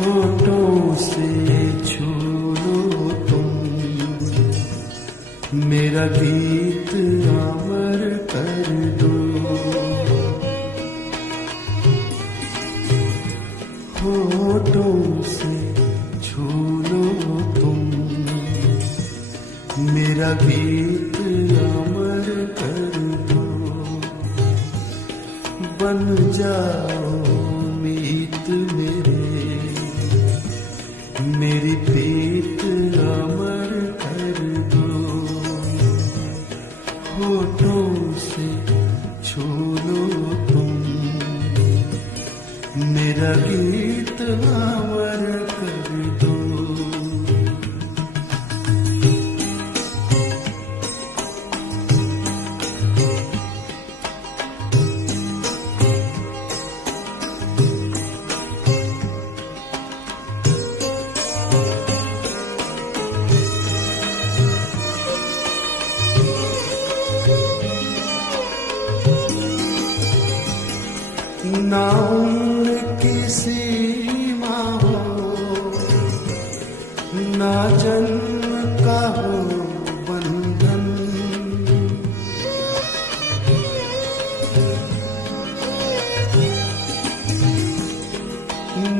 होठों से छू लो तुम, मेरा गीत अमर कर दो। होठों से छू लो तुम, मेरा गीत अमर कर दो। बन जाओ मीत मेरी प्रीत अमर कर दो। होठों से छू लो तुम, मेरा गीत अमर कर दो। ना उम्र की सीमा हो, ना जन्म का हो बंधन,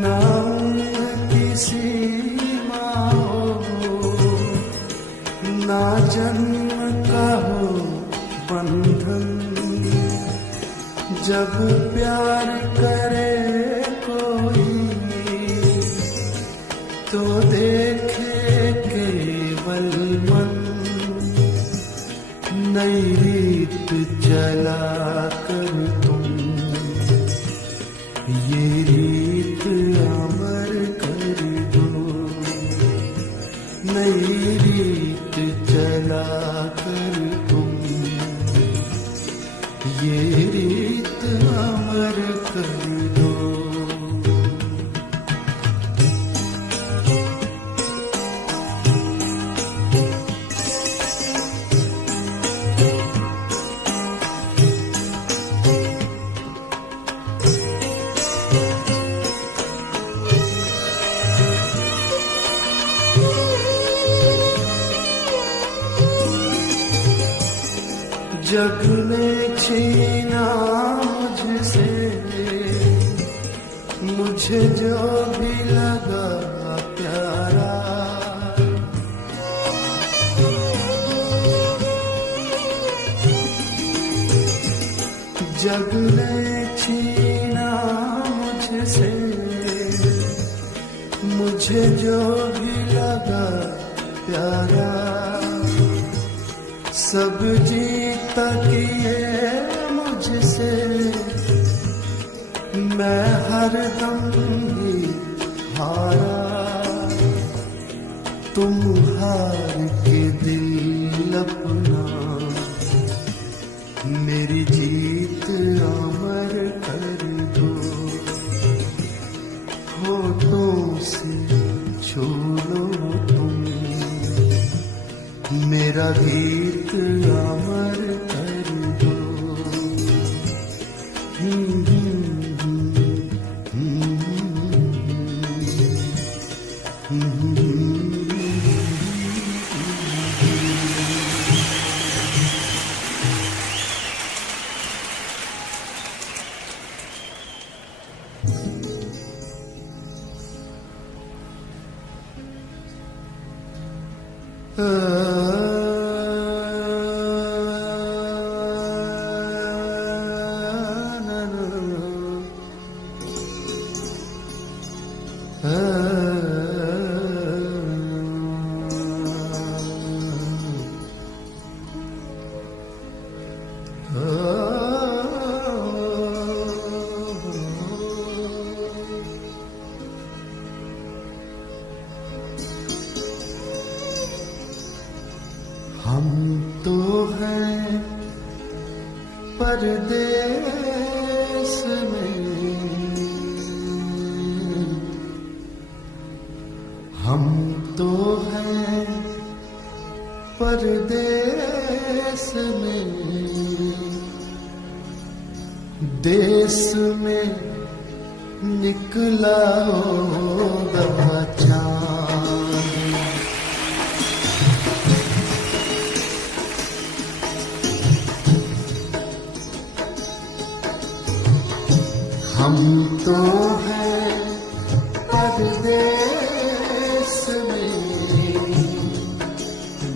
ना उम्र की सीमा हो, ना जन्म का हो बंधन। जब प्यार करे कोई तो देखे केवल मन, नई रीत चला कर तुम, ये रीत अमर कर दो। नई रीत चला कर तुम, ये रीत अमर कर दो। जग ने छीना मुझसे, मुझे जो भी लगा प्यारा, जग ने छीना मुझसे, मुझे जो भी लगा प्यारा। सब जीता किए मुझसे, मैं हरदम ही हारा। तुम हार के दिल अपना, मेरी जीत अमर कर दो। होठों से छू लो तुम, मेरा गीत अमर कर दो। हम तो हैं परदेस में, हम तो हैं परदेस में। देश में निकला होगा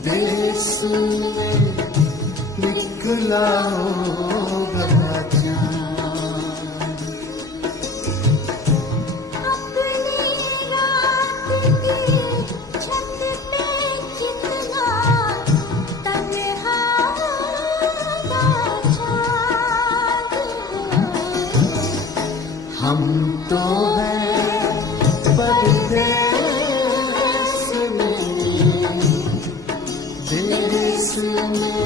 देश में निकला होगा चाँद। अपनी रात की छत पे कितना तन्हा होगा चाँद। हम तो हैं परदेश में, देश में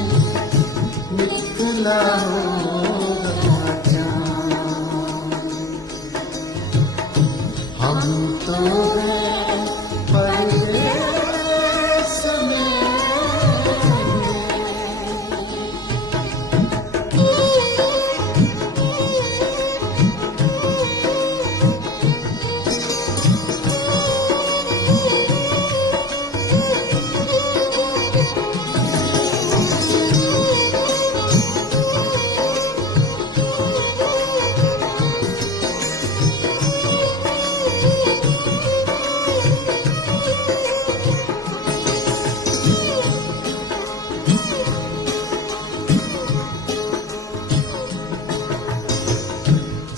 निकला होगा चाँद। हम तो हैं परदेश में।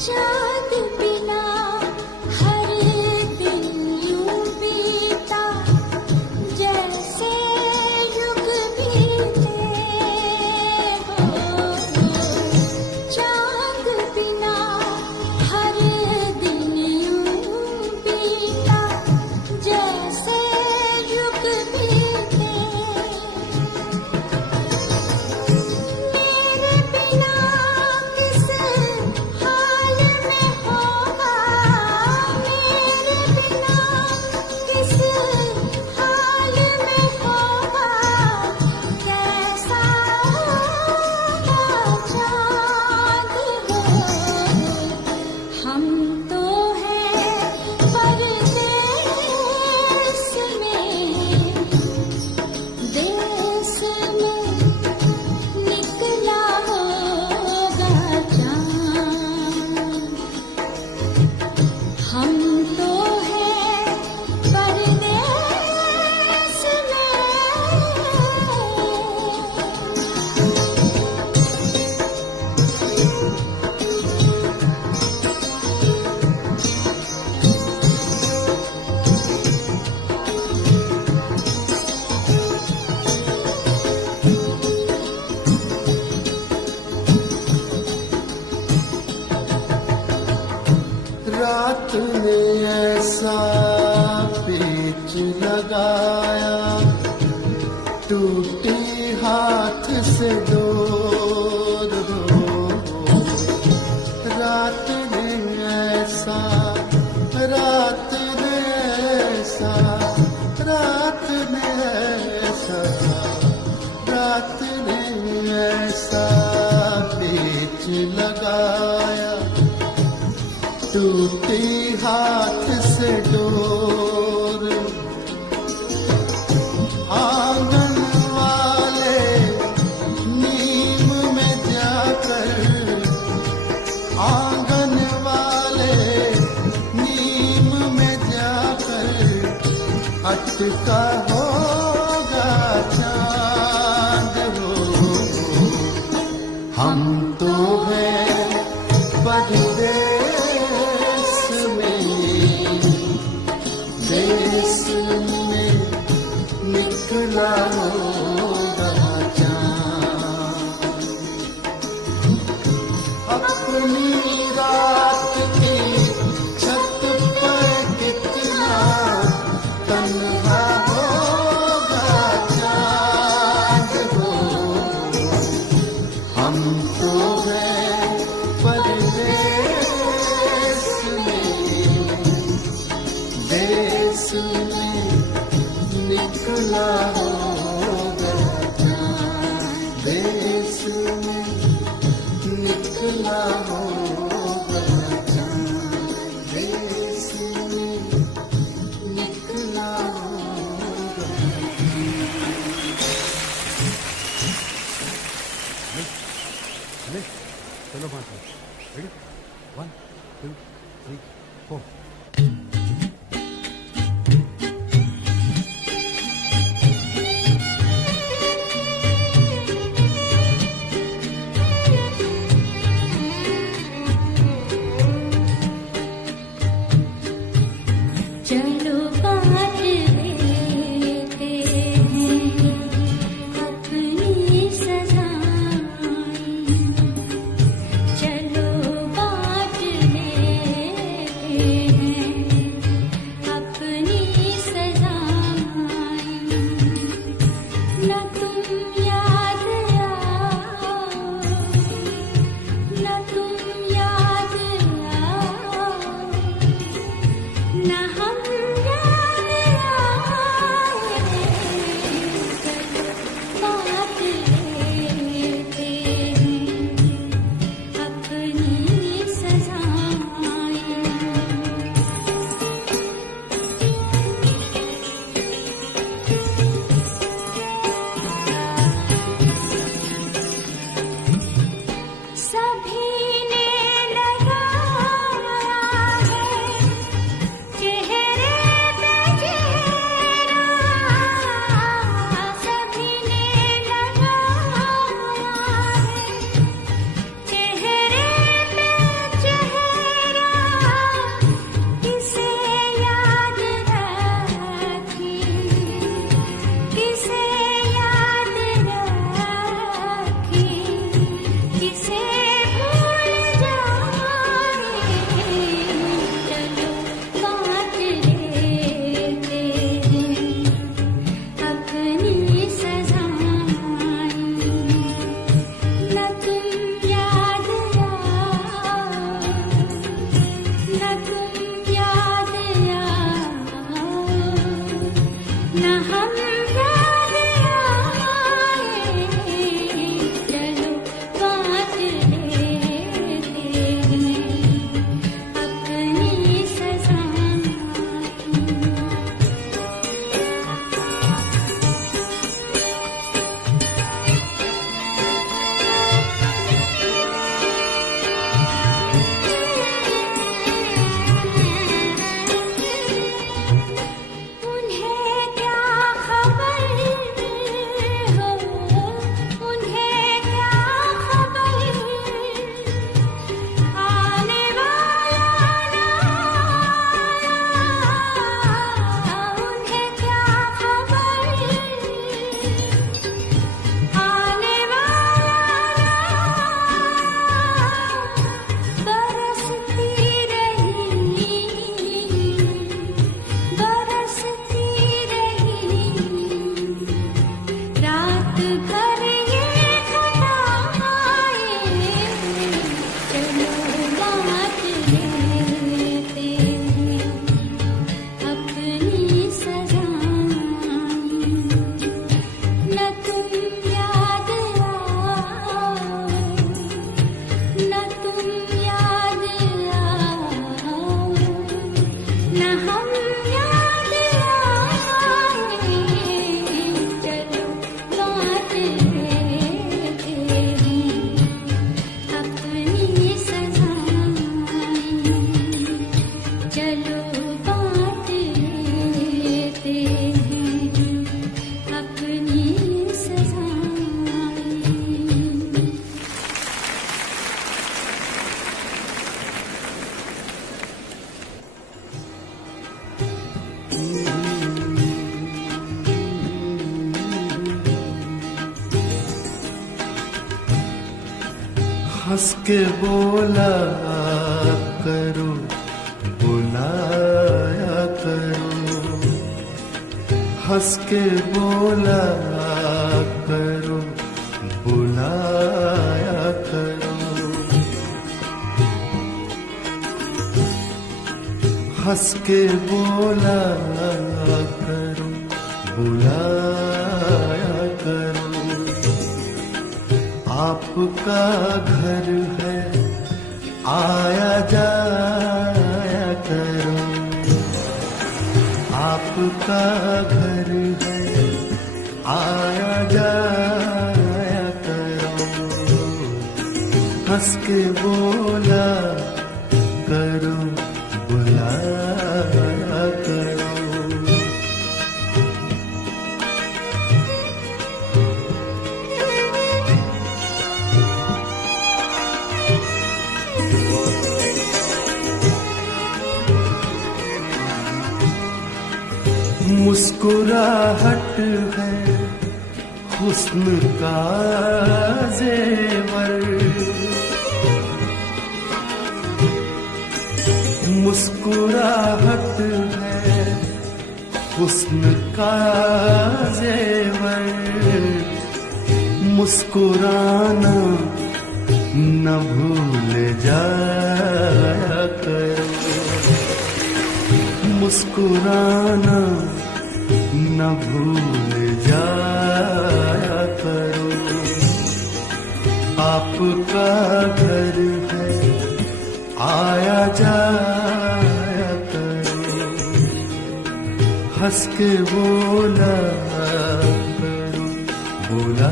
चाँद बिना हर दिन यूं बीता जैसे युग बीते हो। चाँद बिना हर दिन यूं बीता जैसे युग बीते। मेरे बिना किस हाल में होगा, मेरे बिना किस हाल में होगा, कैसा होगा चाँद हो। हम तो हैं परदेश में, देश में निकला होगा चाँद। हम तो हैं परदेश में। रात ने ऐसा पेच लगाया, टूटी हाथ से डोर हो। रात ने ऐसा, रात ने ऐसा, रात ने ऐसा, रात ने ऐसा पेच लगाया, टूटी हाथ से डोर। आंगन वाले नीम में जाकर, आंगन वाले नीम में जाकर अटका होगा चाँद हो। हम तो हैं परदेश में, देश में निकला होगा चाँद। अपनी रात की छत पर कितना तन्हा होगा चाँद हो। हम तो हैं परदेश में, देश में निकला होगा चाँद। देश में निकला होगा चाँद। देश में निकला होगा। चलो 5 रेडी 1 2 3 4। चलो बांट लेते हैं अपनी सजाएं, चलो बांट लेते हैं अपनी सजाएं। न तुम याद आओ, न तुम याद आओ, न हम याद आए, चलो बांट लेते हैं अपनी सजाएं। सभी ने लगाया है चेहरे पे चेहरा, सभी ने लगाया है चेहरे पे चेहरा। किसे याद रखें, किसे याद रखें, किसे भूल जाए, चलो बांट लेते हैं अपनी सजाएं। न तुम याद आओ, न तुम याद आओ, न हम याद आए, चलो बांट लेते हैं अपनी सजाएं। उन्हें क्या खबर हो, उन्हें क्या खबर, आने वाला ना आया, उन्हें क्या खबर, आने वाला ना आया। बरसती रही, बरसती रही, रात भर ये घटाए, चलो बांट लेते हैं अपनी सजाएं। न तुम याद आओ, न तुम याद आओ, न हम याद आए, चलो बांट लेते हैं अपनी सजाएं। चलो बांट लेते हैं अपनी सजाएं। हंस के बोला करो, बुलाया करो, हंस के बोला करो, बुलाया करो, हंस के बोला करो, बुलाया करो। आपका घर है, आया जाया करो, आपका घर है, आया जाया करो। हंस के बोला करो, बुलाया करो। मुस्कुराहट है हुस्न का जेवर, मुस्कुराहट है हुस्न का जेवर, मुस्कुराना न भूल जाया करो, मुस्कुराना न भूल जाया करो। आपका घर है आया जाया करो, हंस के बोला करो, बोला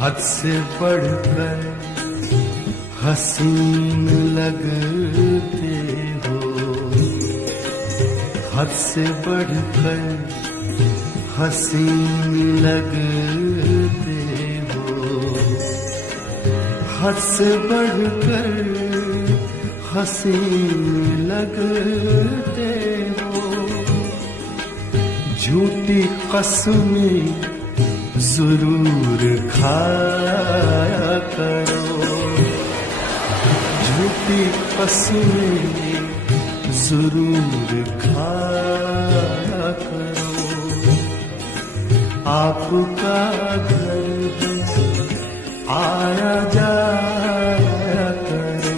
हद से बढ़कर हसीन लगते हो, हद से बढ़कर हसीन लगते हो, हद से बढ़कर हसीन लगते हो। झूठी कसमें जरूर खाया करो, झूठी कसमें जरूर खाया करो। आपका घर है आया जाया करो,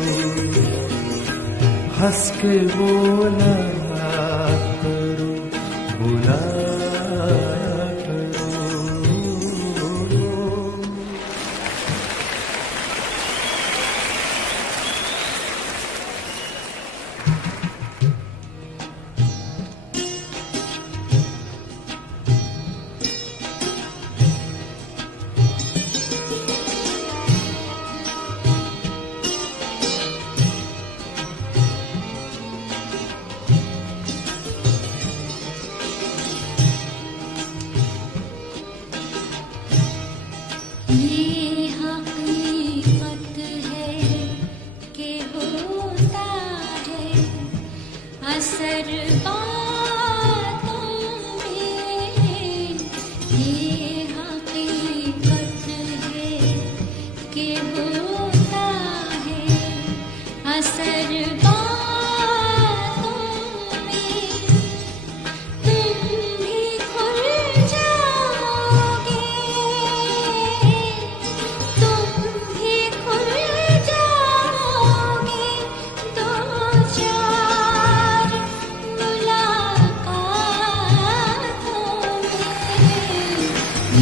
हंस के बोला करो, बोला ये हकीकत है कि होता है असर बातों में, ये हकीकत है कि होता है असर बातों में। तुम भी खुल जाओगे, तुम भी खुल जाओगे, दो चार मुलाकातों में।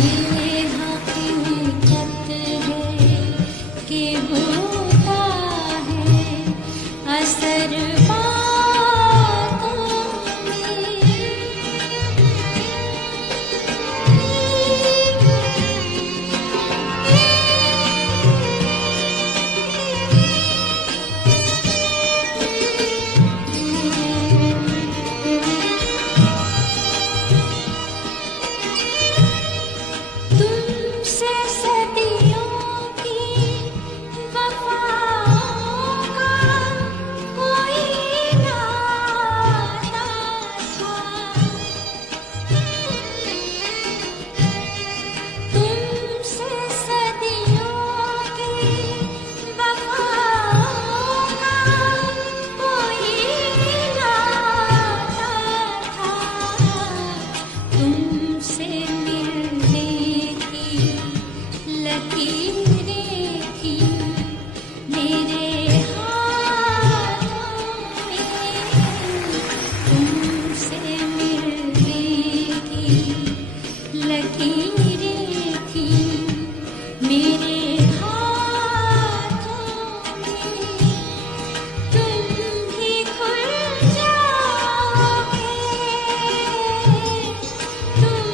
ये हकीकत है कि होता है असर बातों में। तुमसे सदियों की वफाओं का कोई नाता था, तुमसे सदियों की वफाओं का कोई नाता था। तुमसे मिलने की लकीरें थी मेरे हाथों में, तुमसे मिलने की लकीरें थी मेरे हाथों में। तुम भी खुल जाओगे, तुम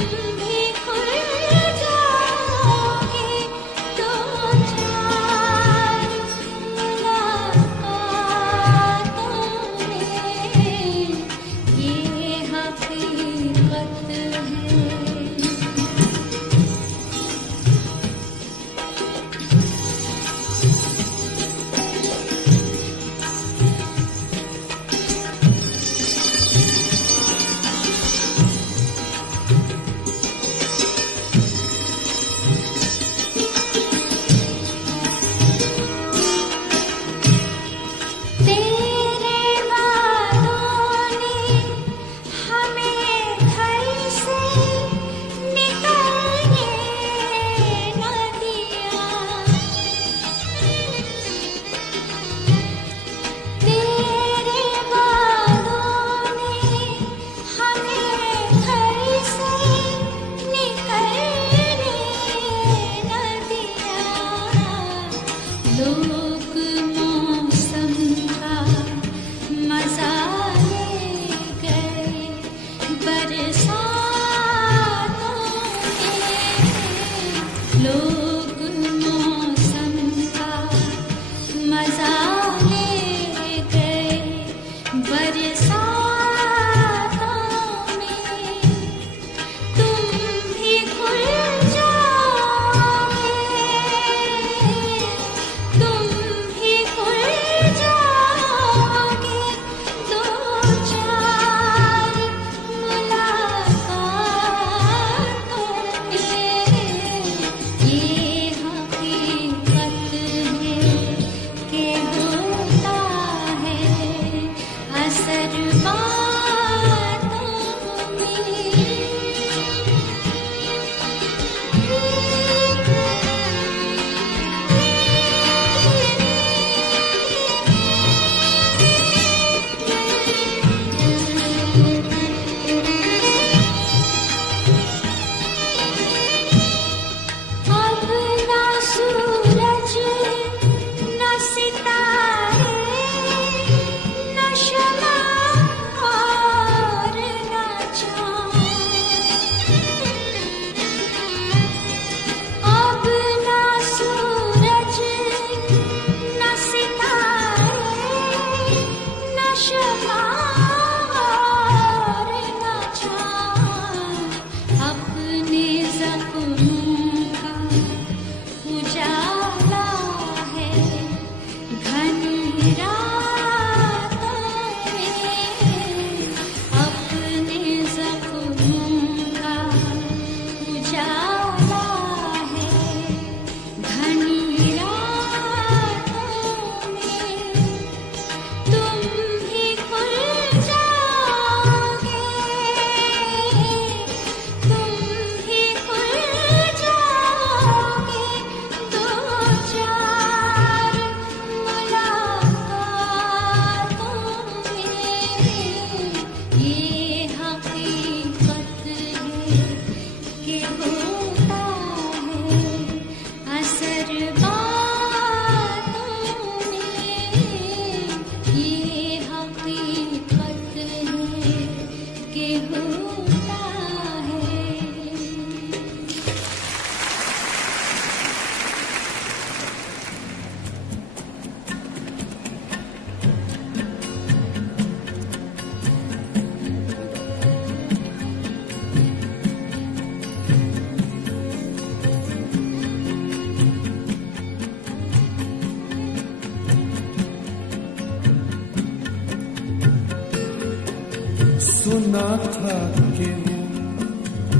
सुना था कि वो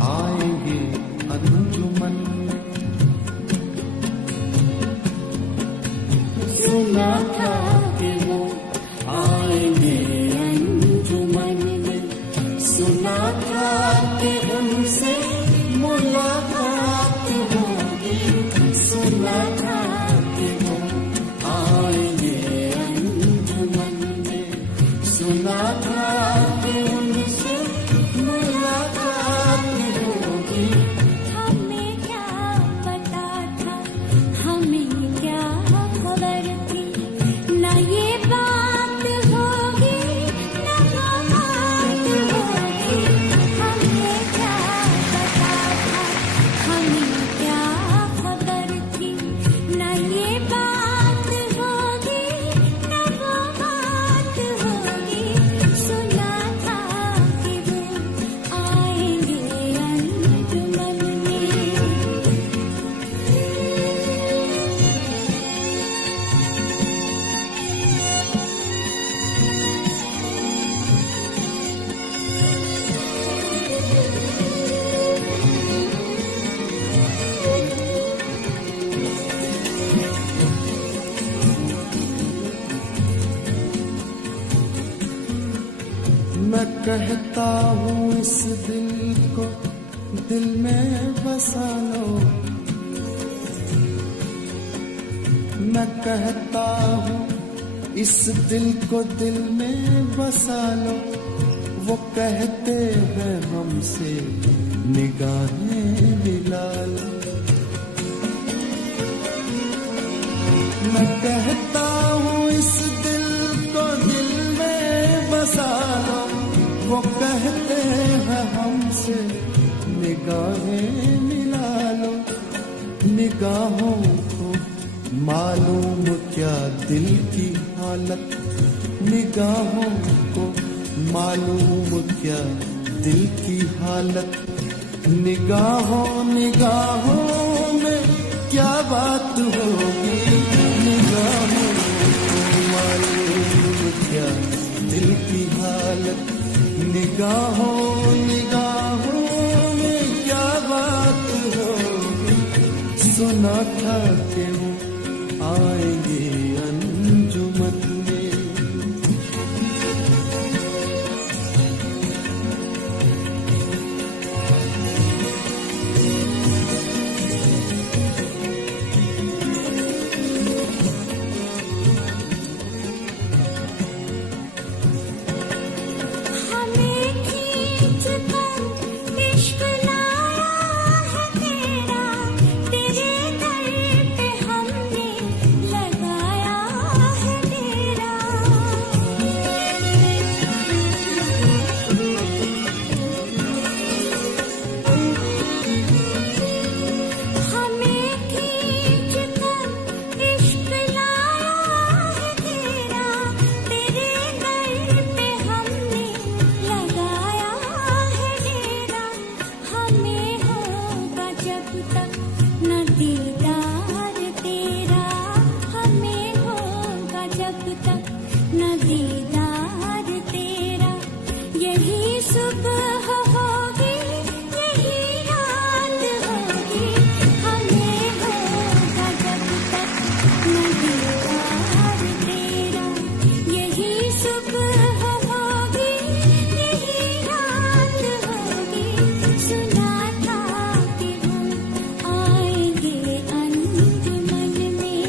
आएंगे अंजुमन में, सुना था कि वो आएंगे अंजुमन में, सुना था कि उनसे मुलाकात होगी, सुना था कि वो आएंगे अंजुमन में, सुना था कि उनसे मुलाकात होगी। हमें क्या पता था, हमें क्या खबर थी, न ये बात होगी न वो बात होगी। हमें क्या पता था, हमें क्या खबर थी, न ये बात होगी न वो बात होगी। सुना था कि वो आएंगे अंजुमन में। मैं कहता हूँ इस दिल को दिल में बसा लो, मैं कहता हूँ इस दिल को दिल में बसा लो। वो कहते हैं हमसे निगाहें मिला लो, मैं कहता हूँ इस दिल को दिल में बसा लो। वो कहते हैं हमसे निगाहें मिला लो। निगाहों को मालूम क्या दिल की हालत, निगाहों को मालूम क्या दिल की हालत। निगाहों निगाहों में क्या बात होगी, निगाहों को मालूम क्या दिल की हालत। निगाहों निगाहों में क्या बात होगी। सुना था कि वो आएंगे अंजुमन में, हमें खींच कर इश्क लाया है तेरा, तेरे दर पे हमने लगाया है डेरा। हमें खींच कर इश्क लाया है तेरा, तेरे दर पे हमने लगाया है डेरा। हमें होगा जब तक न दीदार तेरा, हमें होगा जब तक न दीदार तेरा। यही सुबह होगी यही रात होगी, हमें होगा जब तक न दीदार तेरा। यही सुबह होगी यही रात होगी। सुना था कि वो आएंगे अंजुमन में।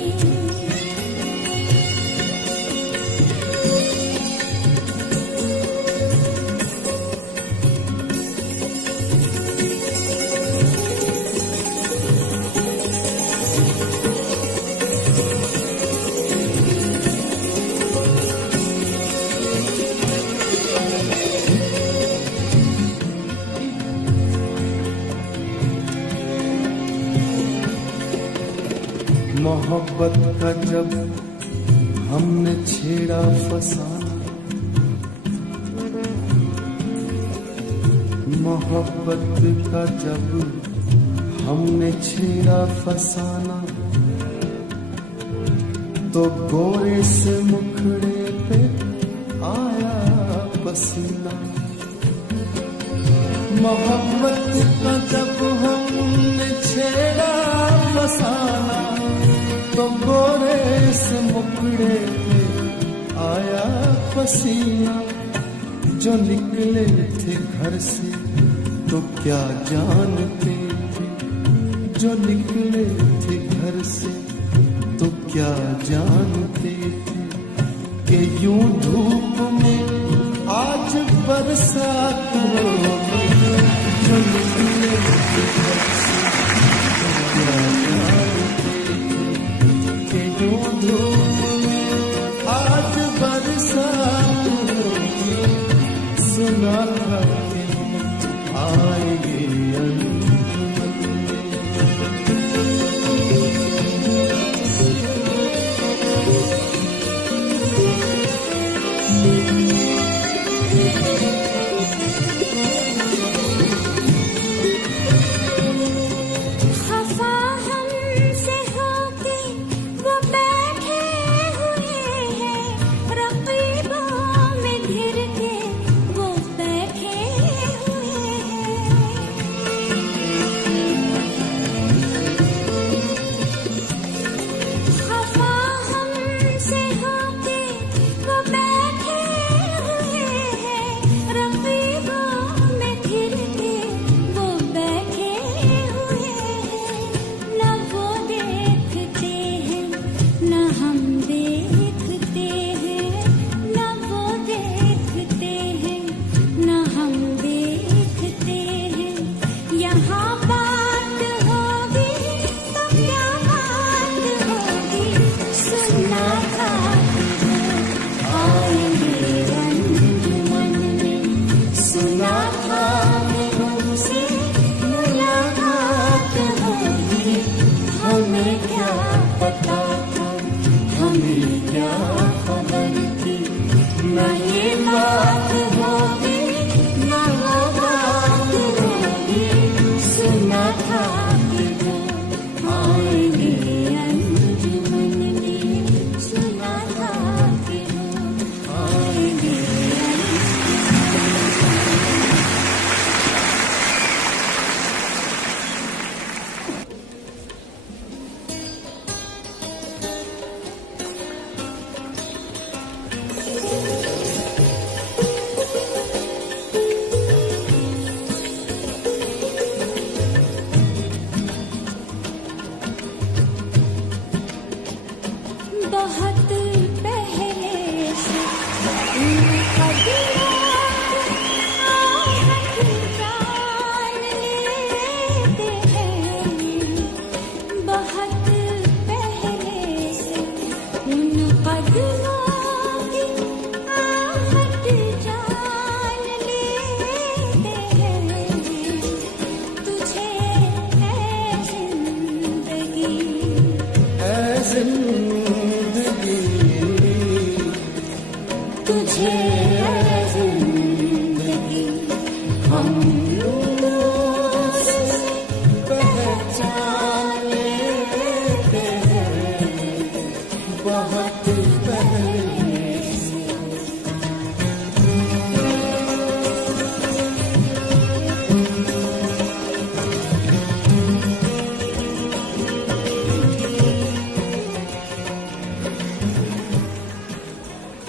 मोहब्बत का जब हमने छेड़ा फसाना, मोहब्बत का जब हमने छेड़ा फसाना, तो गोरे से मुखड़े पे आया पसीना। मोहब्बत का जब हमने छेड़ा फसाना तो गोरे से मुकड़े आया पसीना। जो निकले थे घर से तो क्या जानते थे, जो निकले थे घर से तो क्या जानते थे कि यूं धूप में आज बरसात होगी। जो निकले थे घर से तो क्या जानते थे कि यूं धूप में आज बरसात होगी। सुना था कि आएंगे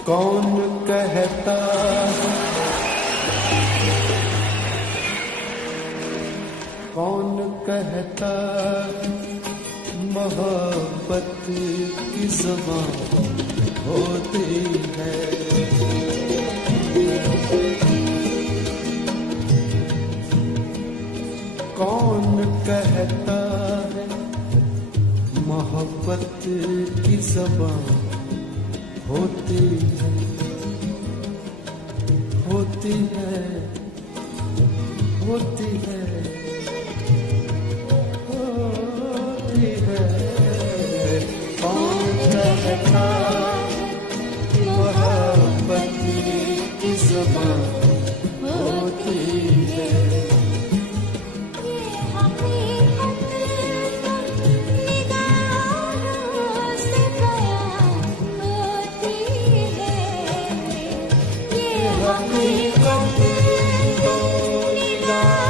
कौन कहता है, कौन कहता मोहब्बत की ज़बान होती है। कौन कहता है मोहब्बत की ज़बान होती है, होती है, होती है, होती है। कौन कहता मोहब्बत की ज़बान होती है। हकीकत तो निगाह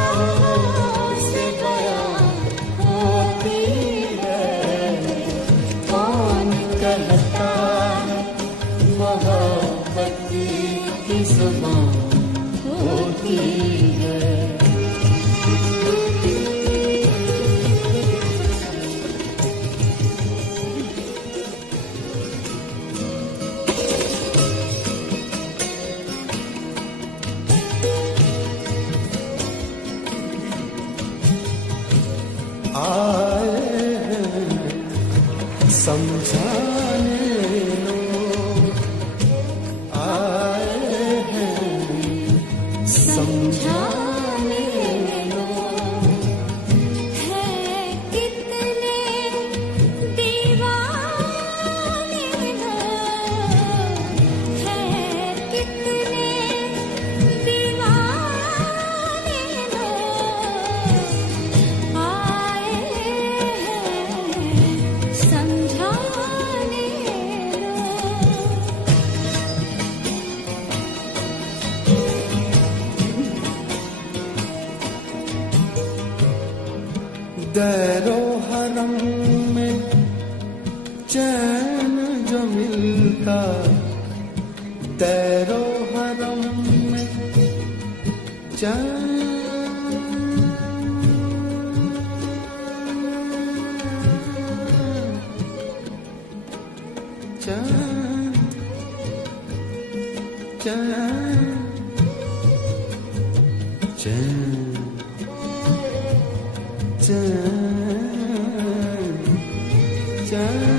आए हैं समझाने लोग, आए हैं समझाने लोग। है कितने दीवाने लोग, है कितने दीवाने लोग, आए हैं समझाने लोग। दैरो हरम में चैन जो मिलता, दैरो हरम में चैन, चैन, चैन, चैन, चैन, चैन,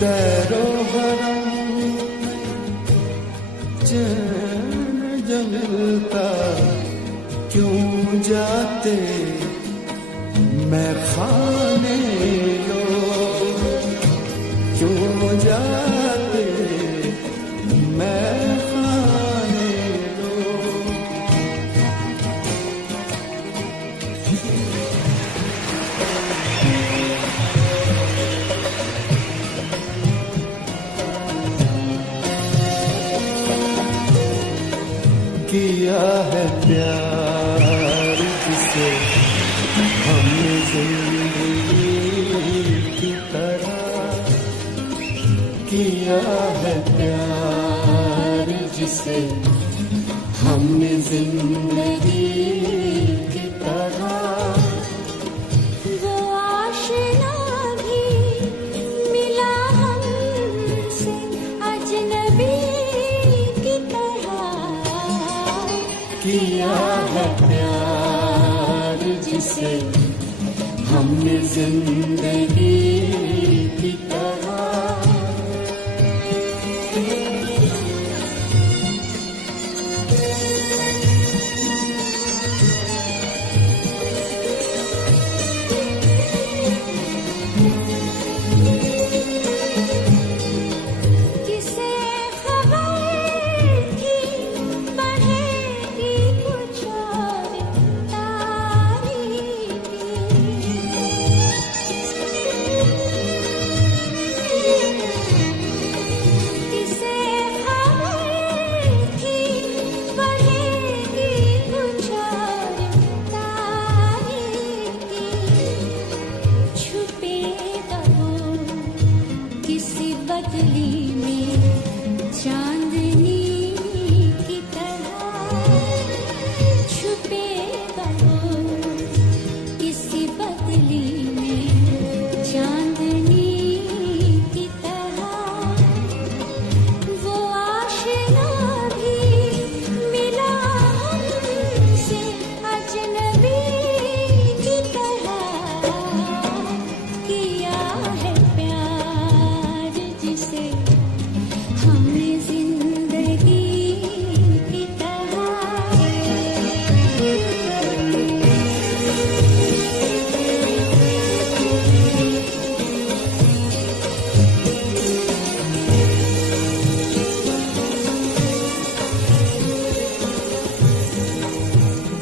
दैरो हरम चैन जो मिलता, क्यों जाते मैं खाने लोग, क्यों जाते मैं खाने लोग। किया है प्यार जिसे हमने जिंदगी की तरह, किया है प्यार जिसे हमने जिंदगी की तरह। वो आशिना भी मिला हमसे अजनबी की तरह, किया है प्यार जिसे हमने जिंदगी की तरह। किसे खबर थी बढ़ेगी कुछ और तारीकी, किसे खबर थी बढ़ेगी कुछ और तारीकी, छुपेगा वो किसी बदली में चांदनी की तरह, छुपेगा वो किसी बदली में चांदनी की तरह। वो आशिना भी मिला हमसे अजनबी की तरह, किया है प्यार जिसे हमने जिंदगी की तरह।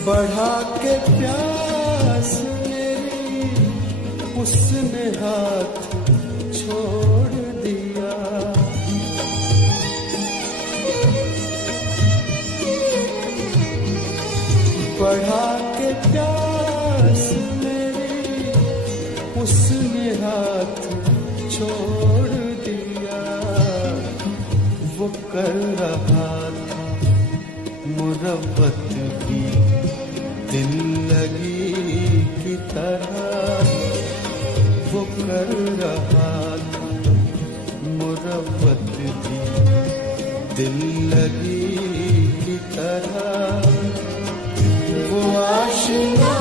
बढ़ा के प्यास मेरी उसने हाथ छोड़ दिया, बढ़ा के प्यास मेरी उसने हाथ छोड़ दिया। वो कर रहा था मुरब्बत की दिल लगी की तरह, वो कर रहा था मुरब्बत की दिल लगी की तरह। वो आशिना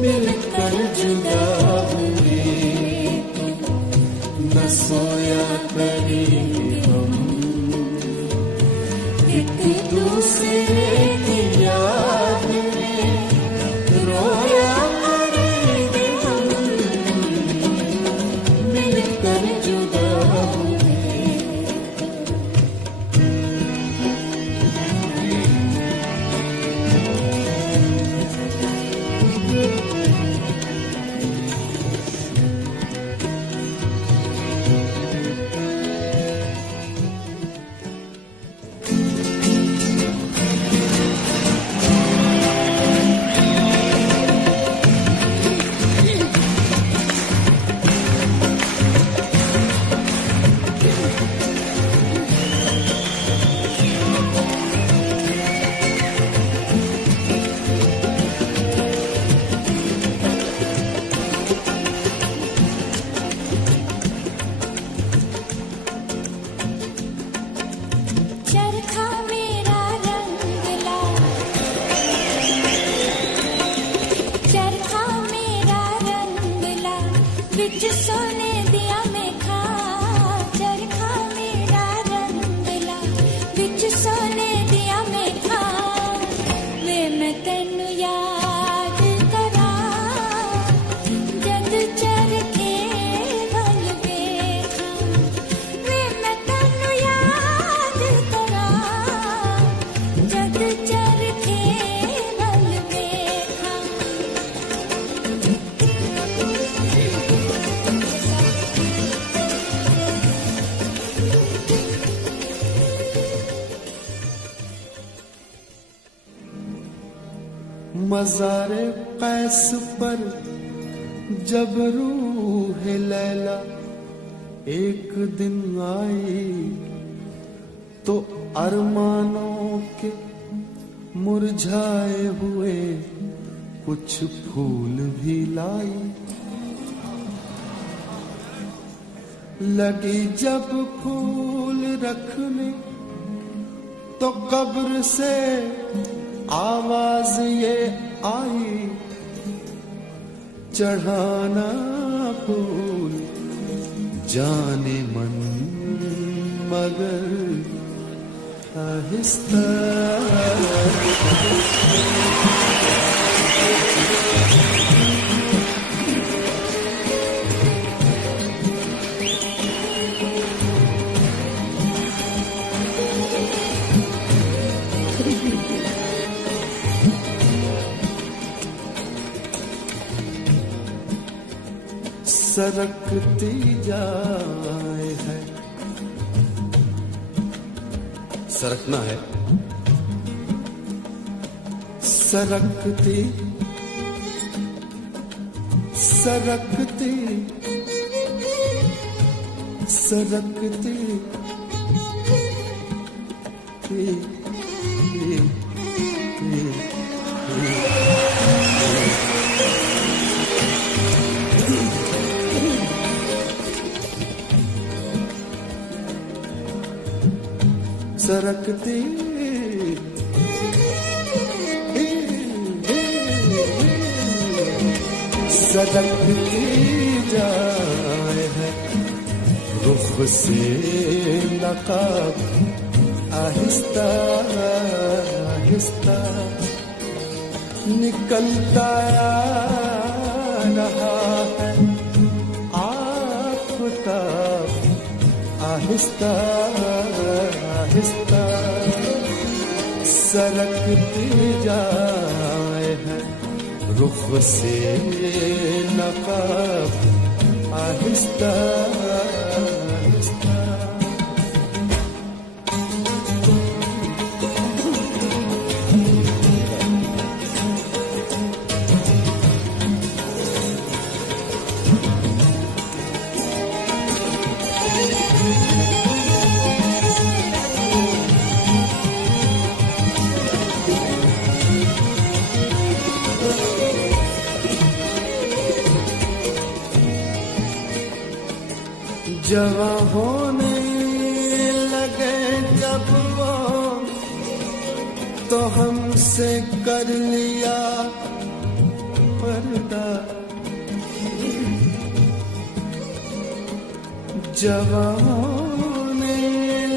मिलकर जुदा हुए न सोया करेंगे हम, एक दूसरे की याद में रोया करेंगे हम, मिलकर जुदा हुए। चरखा मेरा रंगला, चरखा मेरा रंगला, बिच सोने दिया में था। चरखा मेरा रंगला, बिच सोने दिया में था। वे मैं तैनू याद करा, जद चरखे वल वेखा। वे मैं तैनू याद करा, जद चरखे वल वेखा। मज़ारे कैस पर जब रूह लैला एक दिन आई, तो अरमानों के मुरझाए हुए कुछ फूल भी लाई। लगी जब फूल रखने तो कब्र से आवाज ये आई, चढ़ाना फूल जाने मन मगर आहिस्ता। सरकती जाए है, सरकना है, सरकती सरकती सरकती सरकती सरकती जाए है, रुख से नकाब आहिस्ता आहिस्ता निकलता रहा है आफ़ताब आहिस्ता आहिस्ता सरकती जाए है, रुख से नकाब आहिस्ता आहिस्ता। जवां होने लगे जब वो तो हमसे कर लिया पर्दा। जवान होने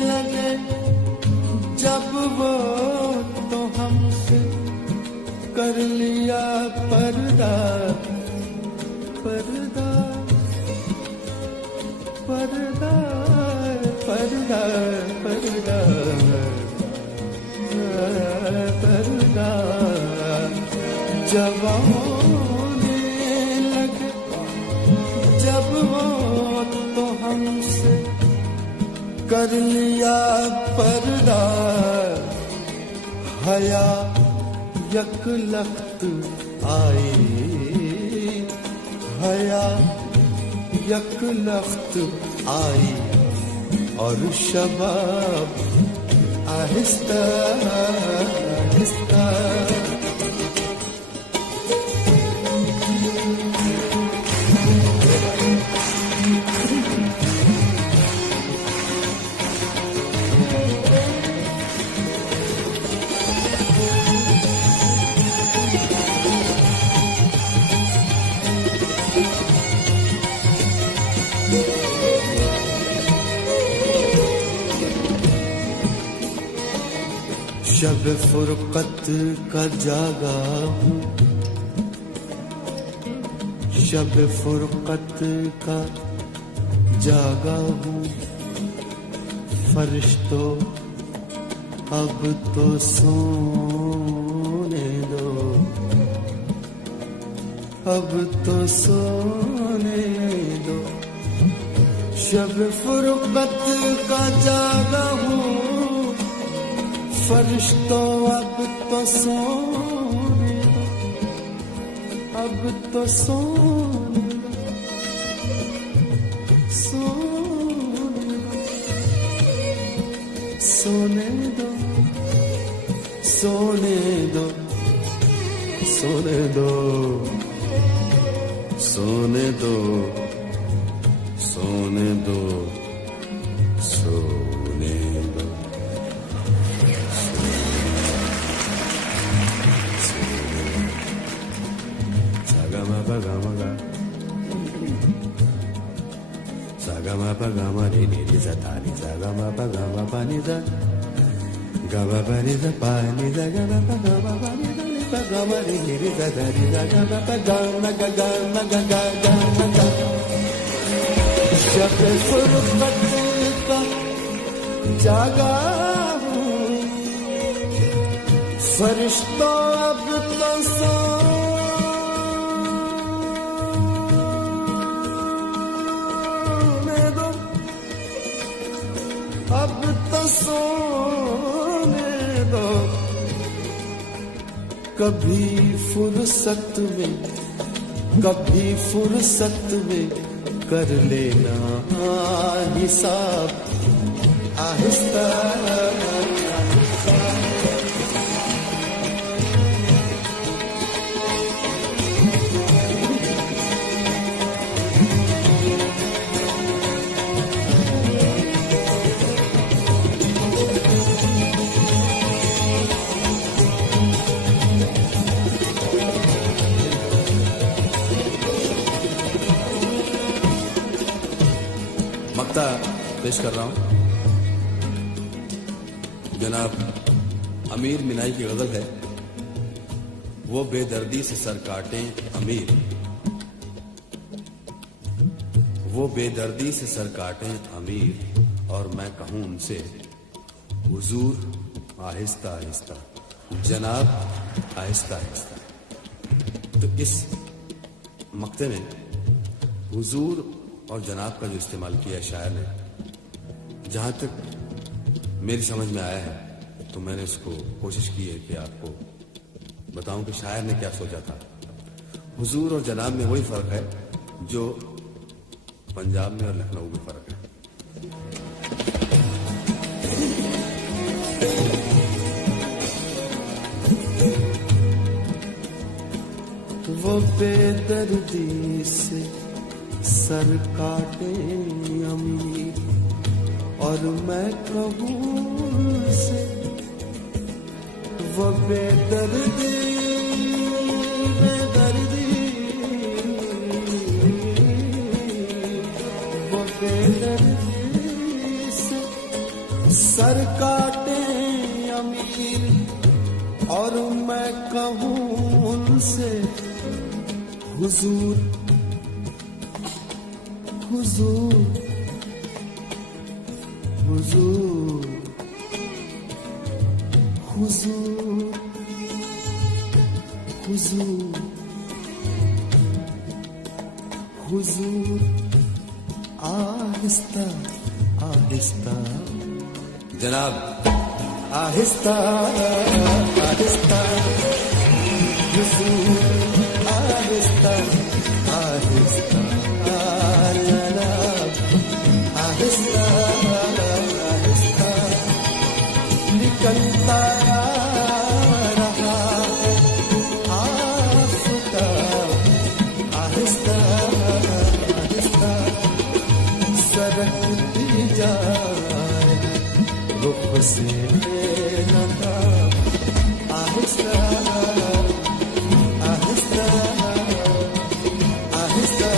लगे जब वो तो हमसे कर लिया पर्दा पर्दा पर्दा पर्दा पर्दा पर्दा जवान होने लगे जब वो तो हमसे कर लिया पर्दा हया यकलख्त आई हया यकलख्त आई और शबाब आहिस्ता आहिस्ता शब फुरकत का जागा हूँ शब फुरकत का जागा हूँ फरिश्तों अब तो सोने दो अब तो सोने दो शब फुरकत का जागा हूँ फरिश्तों अब तो सोने दो अब तो सोने दो सोने दो सोने दो सोने दो सोने दो सोने दो सोने दो Sagama pagama Sagama pagama ni ni za ta ni Sagama pagama pa ni za Gama pa ni za pa ni za Gama pagama pa ni za ni Pagama ni ni za ta ni za Gama pagama gama gama gama Shab furqat ka jaga हूँ फरिश्तों अब तो अब तो सोने दो कभी फुर्सत में कर लेना हिसाब आहिस्ता पेश कर रहा हूं जनाब अमीर मिनाई की गजल है वो बेदर्दी से सर काटें अमीर वो बेदर्दी से सर काटें अमीर और मैं कहूं उनसे हुजूर आहिस्ता आहिस्ता जनाब आहिस्ता आहिस्ता तो इस मक्ते में हुजूर और जनाब का जो इस्तेमाल किया शायर ने जहां तक मेरी समझ में आया है तो मैंने इसको कोशिश की है कि आपको बताऊं कि शायर ने क्या सोचा था। हुजूर और जनाब में वही फर्क है जो पंजाब में और लखनऊ में फर्क है। वो बेदर्दी से सर काटे अमीर और मैं कहूँ से वो बेदर्दी बेदर्दी वो बेदर्दी सर काटे अमीर और मैं कहूँ उनसे हुजूर हुजूर हुजूर हुजूर हुजूर हुजूर आहिस्ता आहिस्ता जनाब आहिस्ता आहिस्ता हुजूर आहिस्ता आहिस्ता जनाब आहिस्ता आहिस्ता निकलता रहा आफताब आहिस्ता आहिस्ता सरकती जाए रुख से नकाब आहिस्ता आहिस्ता आहिस्ता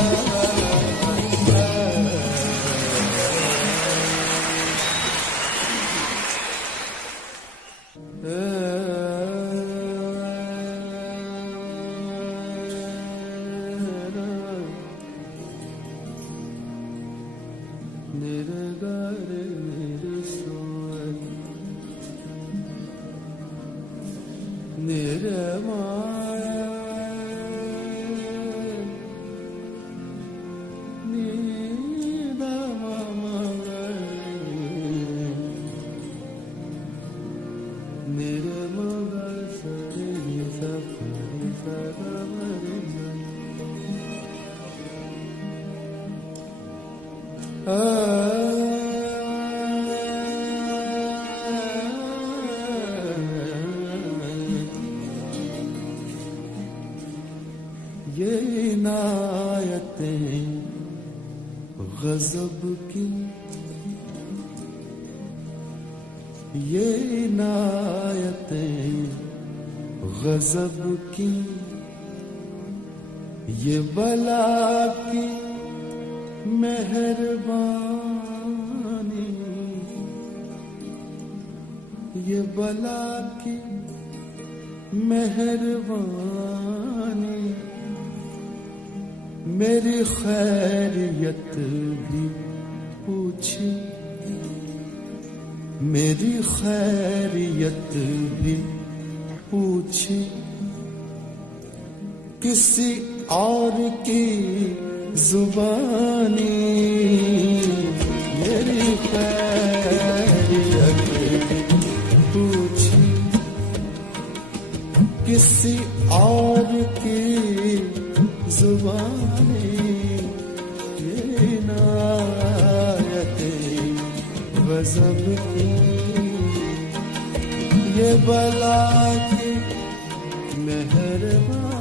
ये इनायतें गज़ब की ये इनायतें गज़ब की ये बला की मेहरबानी ये बला की मेहरबानी मेरी खैरियत भी पूछी मेरी खैरियत भी पूछी किसी और की जुबानी मेरी खैरियत पूछी किसी और की जुबानी ये इनायतें गज़ब की ये बला की मेहरबानी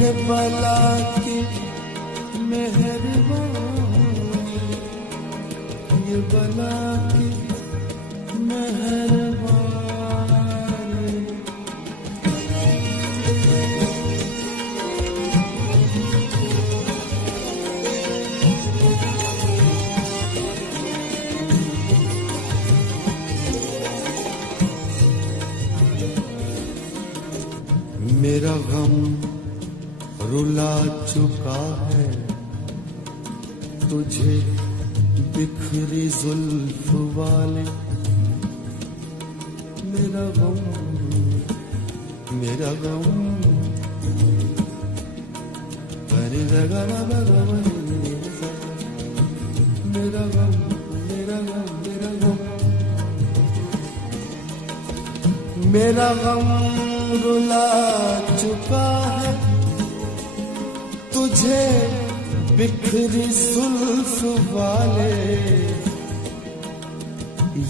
ये बला की मेहरबानी ये बला की मेहरबानी मेरा गम रुला चुका है तुझे बिखरी जुल्फ वाले मेरा गम मेरा गम मेरा गम मेरा गम मेरा गम मेरा गम रुला चुका है तुझे बिखरी जुल्फ वाले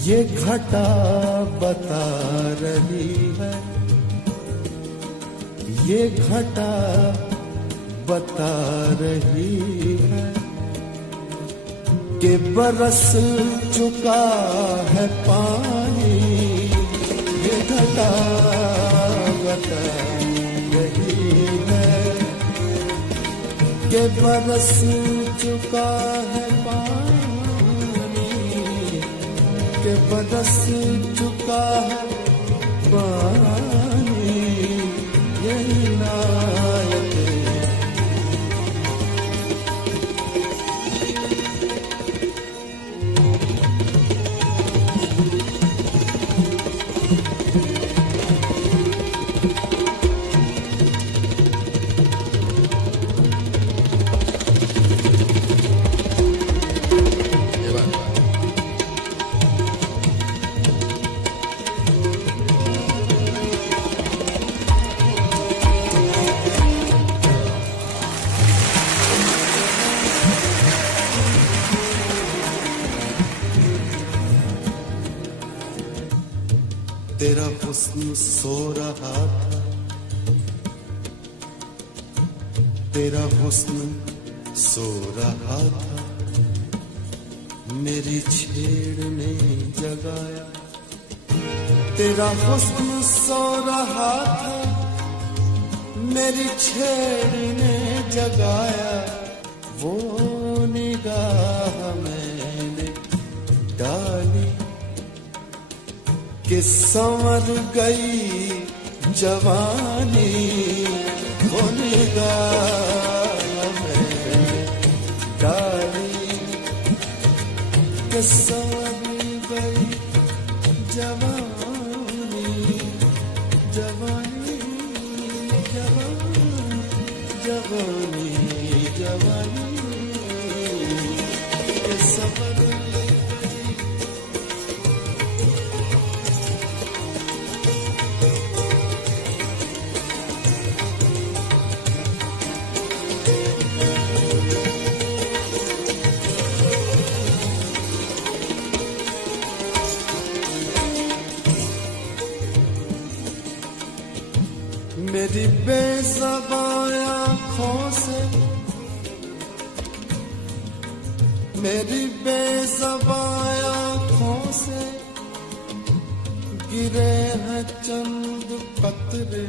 ये घटा बता रही है ये घटा बता रही है कि बरस चुका है पानी ये घटा बता रही है कि बरस चुका है पानी के बरस चुका है पानी, ये इनायत तेरा हुस्न सो रहा था, तेरा हुस्न सो रहा था, मेरी छेड़ ने जगाया। तेरा हुस्न सो रहा था, मेरी छेड़ ने जगाया। वो निगाह मैंने डाली कि संवर गई जवानी, वो निगाह मैंने डाली कि संवर गई जवानी, जवानी जवानी जवानी जवानी कि संवर मेरी बेज़बान आँखों से, मेरी बेज़बान आँखों से गिरे हैं चंद कतरे।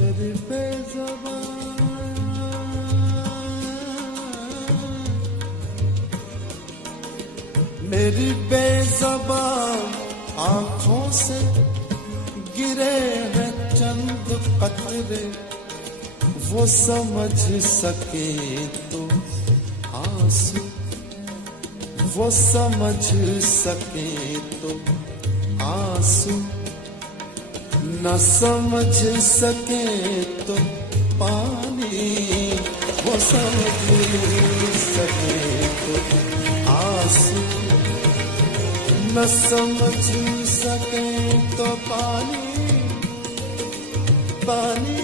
मेरी बेज़बान, मेरी बेज़बान आँखों से गिरे हैं चंद कतरे। वो समझ सके तो आंसू, वो समझ सके तो आंसू, न समझ सके तो पानी। वो समझ सके तो आंसू, न समझ सके तो पानी। पानी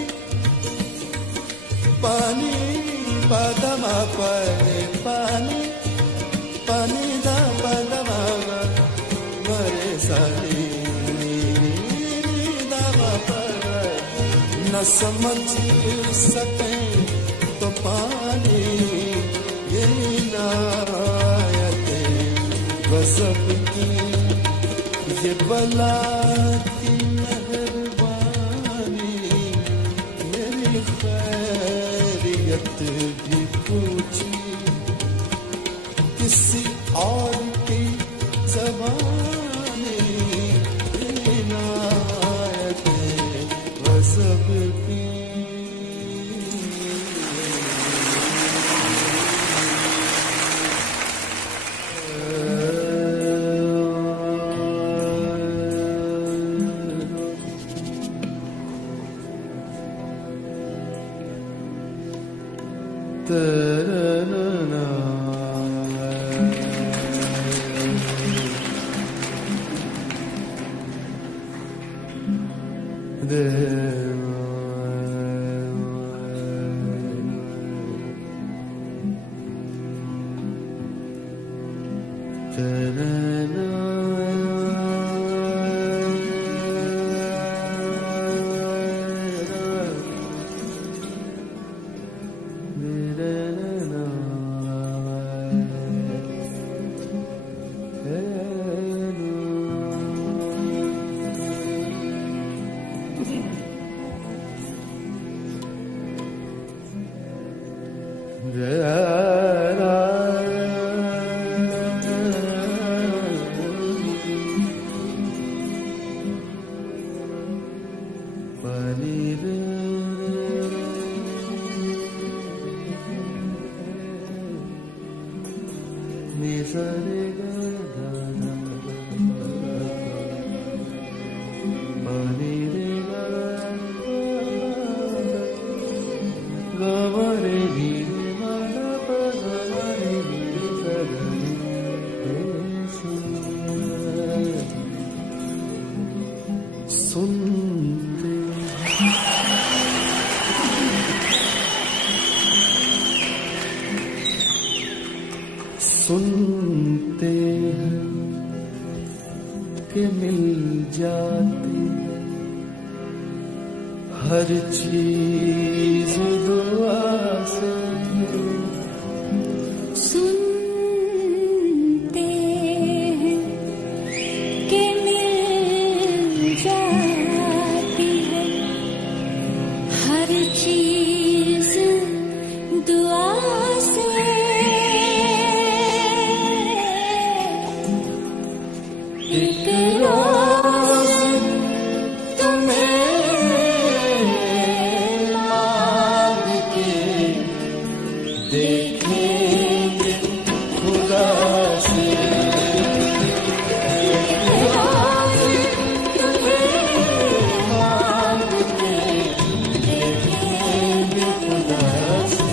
पानी पदमा परे पानी, पानी दा पदमा मरे सानी दावा पर। न समझ सके तो पानी, ये नायते गज़ब की, ये बला की मेहरबानी। मेरी खैरियत भी पूछी किसी और की ज़बानी, इनायत गज़ब की। सुनते हैं कि मिल जाती हर चीज दुआ से। सुनते हैं कि मिल जाती है हर चीज दुआ से। एक रोज तुम्हें मांग के देखेंगे खुदा से। एक रोज तुम्हें मांग के देखेंगे खुदा से।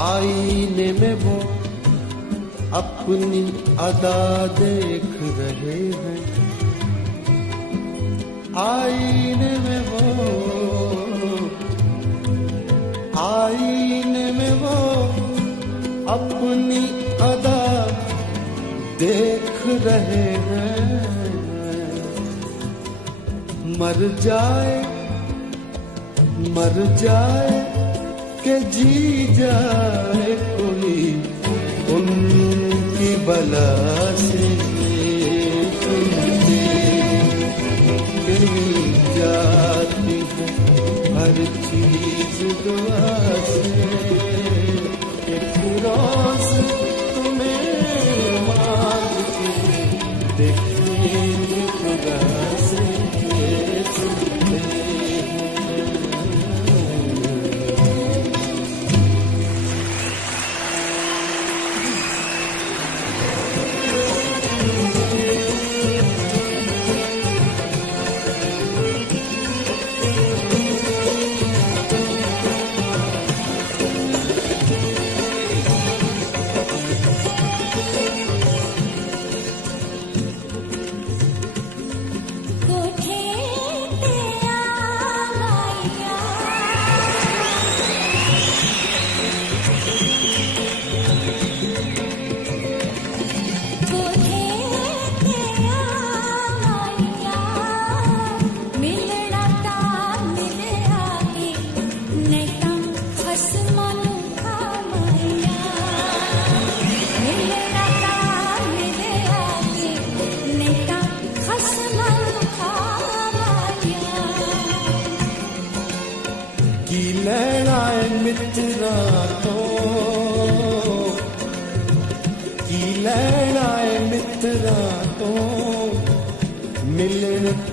आईने में वो अपनी अदा देख रहे हैं। आईने में वो अपनी अदा देख रहे हैं। मर जाए के जी जाए कोई उनकी बला से। सुनते मिल जाती है हर चीज दुआ से। एक रोज तुम्हें मांग के देखेंगे खुदा से। सुनते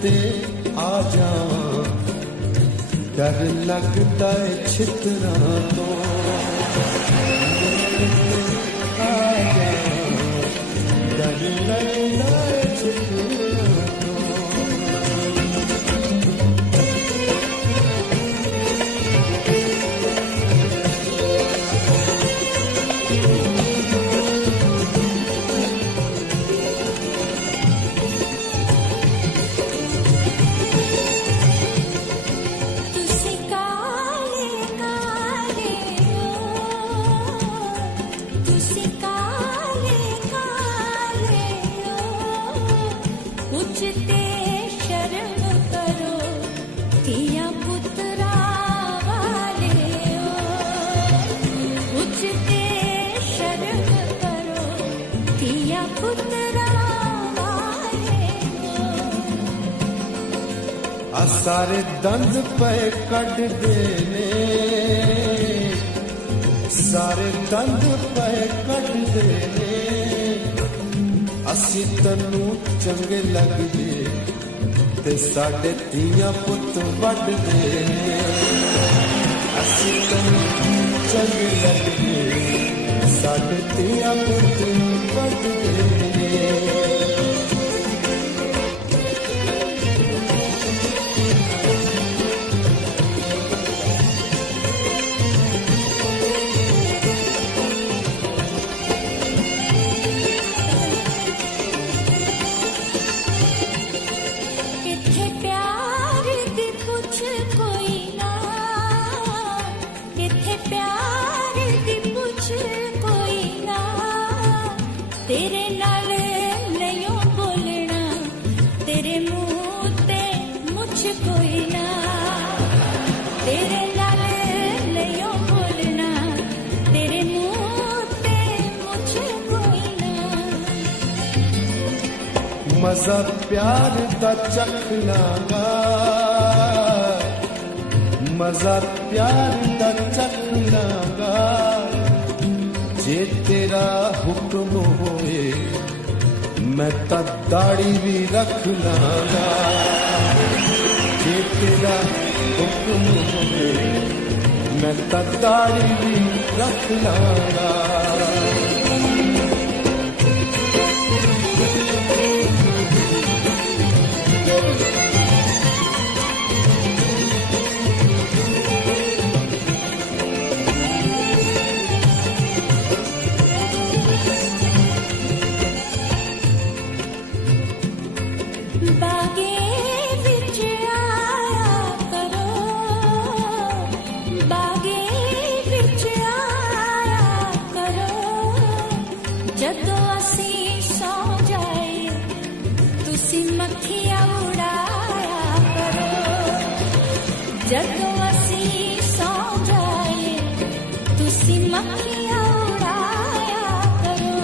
ते आ जावां डर लगदा है छितरा तो आ जावां डर लगदा है छितरा तो सारे दंद पे कट देने सारे दंद पे कट देने असी तनू चंगे लगदे ते साडे धीआं पुत्त वड देने असी तनू चंगे लगदे साडे धीआं पुत्त वड देने मजा प्यार दा चखनागा मजा प्यार दा चखनागा जे तेरा हुक्म होए मैं ता दाढ़ी भी रख लागा जे तेरा हुक्म होए मैं ता दाढ़ी भी रख लागा ਜਦੋਂ ਅਸੀਂ ਸੌ ਜਾਏ ਤੁਸੀਂ ਮੱਖੀਆਂ ਉਡਾਇਆ ਕਰੋ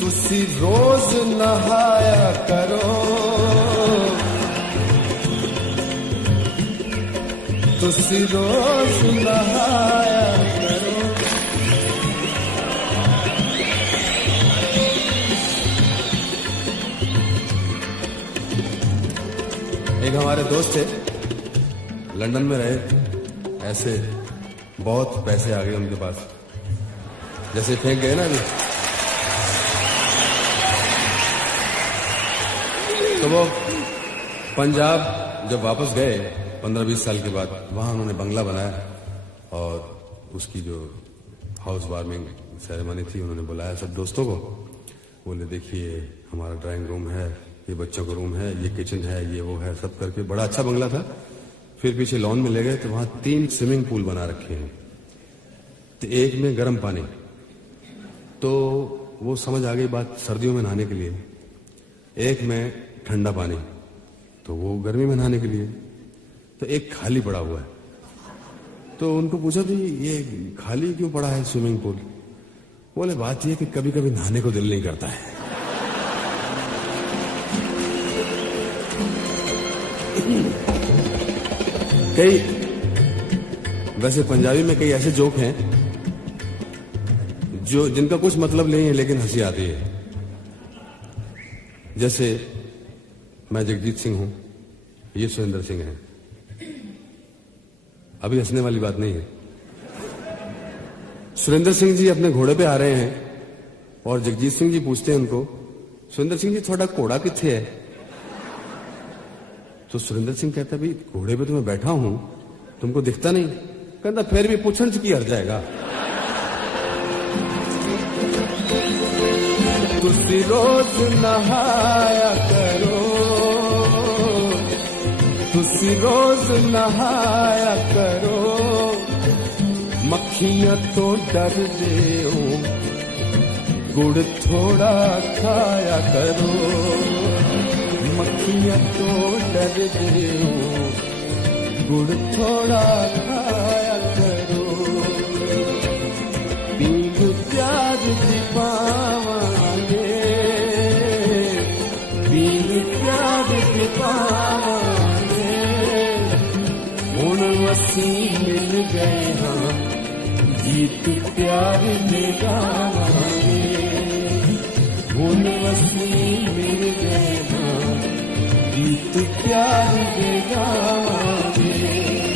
ਤੁਸੀਂ ਰੋਜ਼ ਨਹਾਇਆ ਕਰੋ ਤੁਸੀਂ ਰੋਜ਼ ਨਹਾਇਆ ਕਰੋ एक हमारे दोस्त थे लंदन में रहे ऐसे बहुत पैसे आ गए उनके पास जैसे फेंक गए ना अभी तो वो पंजाब जब वापस गए 15-20 साल के बाद वहां उन्होंने बंगला बनाया और उसकी जो हाउस वार्मिंग सेरेमनी थी उन्होंने बुलाया सब दोस्तों को बोले देखिए हमारा ड्राइंग रूम है ये बच्चों का रूम है ये किचन है ये वो है सब करके बड़ा अच्छा बंगला था फिर पीछे लॉन में ले गए तो वहां 3 स्विमिंग पूल बना रखे हैं तो एक में गर्म पानी तो वो समझ आ गई बात सर्दियों में नहाने के लिए एक में ठंडा पानी तो वो गर्मी में नहाने के लिए तो एक खाली पड़ा हुआ है तो उनको पूछा भी ये खाली क्यों पड़ा है स्विमिंग पूल बोले बात ये कि कभी कभी नहाने को दिल नहीं करता है कई वैसे पंजाबी में कई ऐसे जोक हैं जो जिनका कुछ मतलब नहीं है लेकिन हंसी आती है जैसे मैं जगजीत सिंह हूं, ये सुरेंद्र सिंह है। अभी हंसने वाली बात नहीं है। सुरेंद्र सिंह जी अपने घोड़े पे आ रहे हैं और जगजीत सिंह जी पूछते हैं उनको, सुरेंद्र सिंह जी थोड़ा घोड़ा किथे है? तो सुरेंद्र सिंह कहता, भाई घोड़े पे तो मैं बैठा हूं, तुमको दिखता नहीं? कहता फिर भी पूछन च की हर जाएगा। तुसी रोज नहाया करो, तुसी रोज नहाया करो, मक्खियां तो डर दे हो, गुड़ थोड़ा खाया करो, मक्खियां तो डर दे हो, गुड़ थोड़ा खाया करो। पीग प्यार दी पावांगे, पीग प्यार दी पावांगे, हुण असीं मिल गए हां, गीत प्यार दे गावांगे, हुण असीं मिल गए हां, गीत प्यार दे गावांगे।